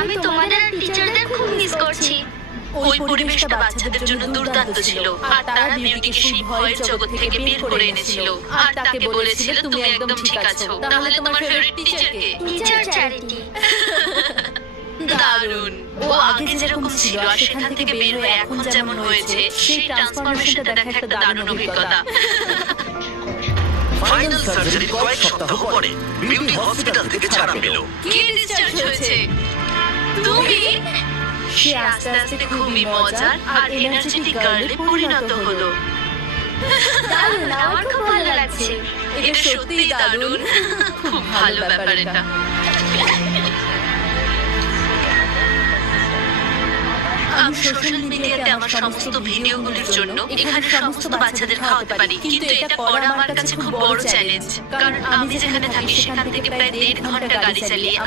আমি তোমাদের আর টিচারদের খুব মিস করছি। ওই পরিবেশটা বাচ্চাদের জন্য দুর্দান্ত ছিল, আর তারা বিউটিকে সেই ভয়ের জগৎ থেকে বের করে এনেছিল, আর তাকে বলেছিল তুমি একদম ঠিক আছো। তাহলে তোমার ফেভারিট টিচার কে? Teacher Charity. দারুণ। ও আগে যেরকম ছিল আর সেখান থেকে বের হয়ে এখন যেমন হয়েছে, সেই ট্রান্সফরমেশনটা দেখা একটা দারুণ অভিজ্ঞতা। ফাইনাল সার্জারির কয়েক সপ্তাহ পরে বিউটি হসপিটাল থেকে ছাড়া পেল। কে ডিসচার্জ হয়েছে? তুমি? সে আস্তে আস্তে খুবই মজার আর এনার্জেটিক গার্লে পরিণত হলো। দারুণ, আমার খুব ভালো লাগছে। এটা সত্যিই দারুণ। খুব ভালো ব্যাপার এটা। আমি সোশ্যাল মিডিয়াতে আমার সমস্ত ভিডিওগুলোর জন্য এখানে সমস্ত বাচ্চাদের খাওয়াতে পারি, কিন্তু এটা করা আমার কাছে খুব বড় চ্যালেঞ্জ। কারণ আমি যেখানে থাকি সেখান থেকে প্রায় 1.5 ঘন্টা গাড়ি চালিয়ে